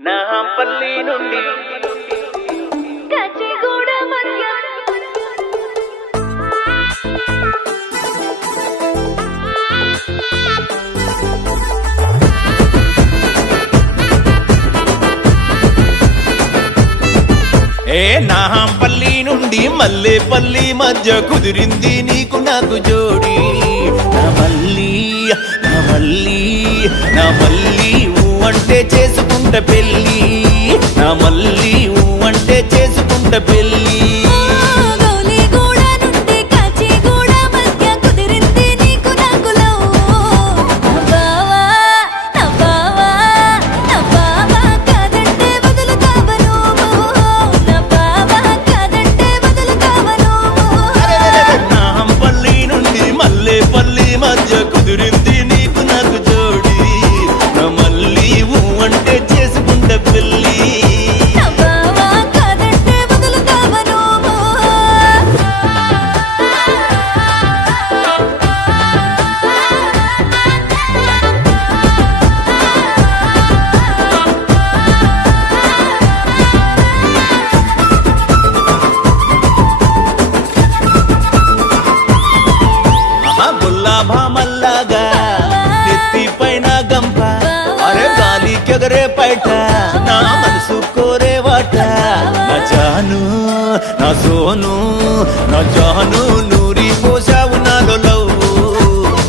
నాంపల్లి నుండి కచ్చిగూడ మధ్య నాంపల్లి నుండి మల్లేపల్లి మధ్య కుదిరింది నీకు నాకు జోడి నా మల్లి నా మల్లి నా మల్లి అంటే చేసుకుంట పెళ్ళి నా మల్లి అంటే చేసుకుంట పెళ్ళి భామల్లాగా ఎత్తి పైన గంప అరే గాలికెగరే పైట నా మనసు కోరే వాట నా జాను నా సోను నా జాను నూరి పోసావు నాలో లవ్వు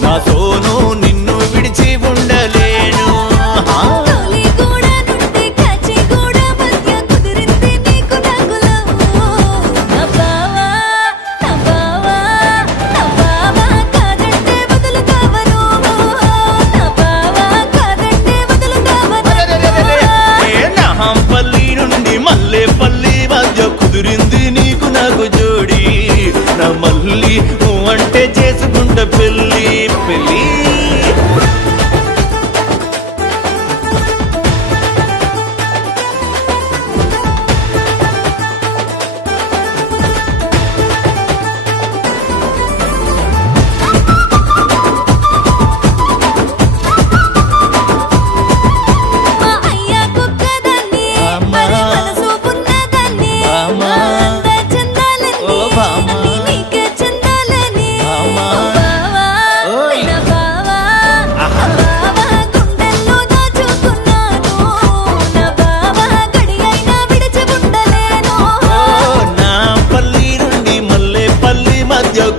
నా సోను నిన్ను విడిచి ఉండలేను మల్లేపల్లి మధ్య కుదిరింది నీకు నాకు జోడి నా మల్లి అంటే చేసుకుంట పెళ్ళి పెళ్ళి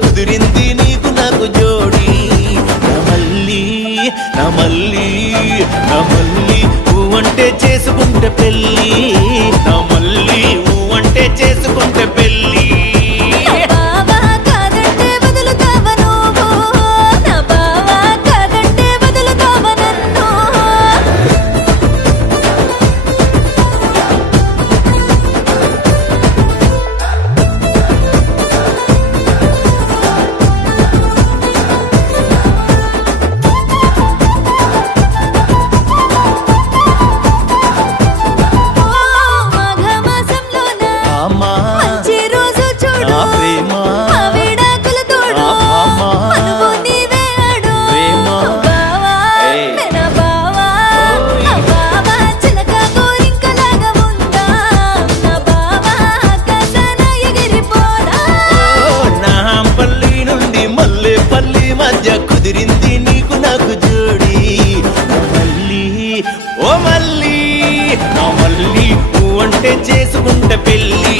కుదిరింది నీకు నాకు జోడి నా మల్లి నా మల్లి నా మల్లి అంటే చేసుకుంటే పెళ్ళి నా మల్లి అంటే చేసుకుంటే పెళ్ళి కుదిరింది నీకు నాకు జోడి నా మల్లి ఓ మల్లి నా మల్లి అంటే చేసుకుంట పెళ్ళి